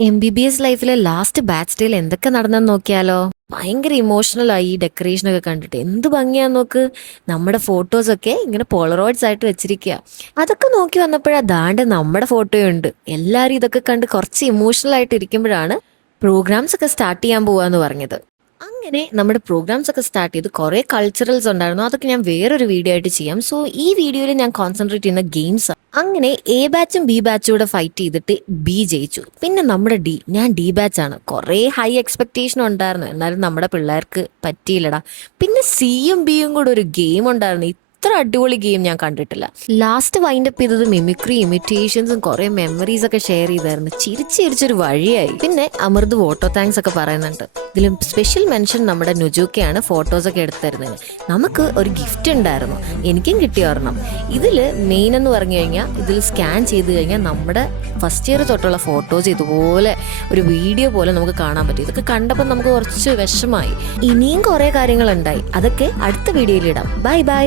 MBBS ലൈഫിലെ last batch ഡേയിൽ എന്തൊക്കെ നടന്നെന്ന് നോക്കിയാലോ? ഭയങ്കര ഇമോഷണൽ ആയി ഈ ഡെക്കറേഷനൊക്കെ കണ്ടിട്ട്. എന്ത് ഭംഗിയാന്ന് നോക്ക്. നമ്മുടെ ഫോട്ടോസൊക്കെ ഇങ്ങനെ പോളറോയിഡ്സ് ആയിട്ട് വെച്ചിരിക്കുക. അതൊക്കെ നോക്കി വന്നപ്പോഴാ ദാണ്ട് നമ്മുടെ ഫോട്ടോയുണ്ട്. എല്ലാവരും ഇതൊക്കെ കണ്ട് കുറച്ച് ഇമോഷണൽ ആയിട്ട് ഇരിക്കുമ്പോഴാണ് പ്രോഗ്രാംസ് ഒക്കെ സ്റ്റാർട്ട് ചെയ്യാൻ പോവാന്ന് പറഞ്ഞത്. അങ്ങനെ നമ്മുടെ പ്രോഗ്രാംസ് ഒക്കെ സ്റ്റാർട്ട് ചെയ്ത് കുറേ കൾച്ചറൽസ് ഉണ്ടായിരുന്നു. അതൊക്കെ ഞാൻ വേറൊരു വീഡിയോ ആയിട്ട് ചെയ്യാം. സോ ഈ വീഡിയോയിൽ ഞാൻ കോൺസെൻട്രേറ്റ് ചെയ്യുന്ന ഗെയിംസ്. അങ്ങനെ എ ബാച്ചും ബി ബാച്ചും കൂടെ ഫൈറ്റ് ചെയ്തിട്ട് ബി ജയിച്ചു. പിന്നെ നമ്മുടെ ഞാൻ ഡി ബാച്ച് ആണ്. കുറേ ഹൈ എക്സ്പെക്ടേഷൻ ഉണ്ടായിരുന്നു, എന്നാലും നമ്മുടെ പിള്ളേർക്ക് പറ്റിയില്ലടാ. പിന്നെ സിയും ബിയും കൂടെ ഒരു ഗെയിം ഉണ്ടായിരുന്നു. ഇത്ര അടിപൊളി ഗെയിം ഞാൻ കണ്ടിട്ടില്ല. ലാസ്റ്റ് വൈൻഡപ്പ് ചെയ്തത് മിമിക്രി ഇമിറ്റേഷൻസും കുറെ മെമ്മറീസ് ഒക്കെ ഷെയർ ചെയ്തായിരുന്നു. ചിരിച്ചിരിച്ചൊരു വഴിയായി. പിന്നെ അമൃത് വോട്ടോ താങ്ക്സ് ഒക്കെ പറയുന്നുണ്ട്. ഇതിലും സ്പെഷ്യൽ മെൻഷൻ നമ്മുടെ നുജുക്കയാണ് ഫോട്ടോസ് ഒക്കെ എടുത്തിരുന്നത്. നമുക്ക് ഒരു ഗിഫ്റ്റ് ഉണ്ടായിരുന്നു, എനിക്കും കിട്ടിയ ഒരെണ്ണം. ഇതിൽ മെയിൻ എന്ന് പറഞ്ഞു കഴിഞ്ഞാൽ ഇതിൽ സ്കാൻ ചെയ്ത് കഴിഞ്ഞാൽ നമ്മുടെ ഫസ്റ്റ് ഇയർ തൊട്ടുള്ള ഫോട്ടോസ് ഇതുപോലെ ഒരു വീഡിയോ പോലെ നമുക്ക് കാണാൻ പറ്റും. ഇതൊക്കെ കണ്ടപ്പോൾ നമുക്ക് കുറച്ച് വിഷമായി. ഇനിയും കുറേ കാര്യങ്ങളുണ്ടായി, അതൊക്കെ അടുത്ത വീഡിയോയിൽ ഇടാം. Bye bye.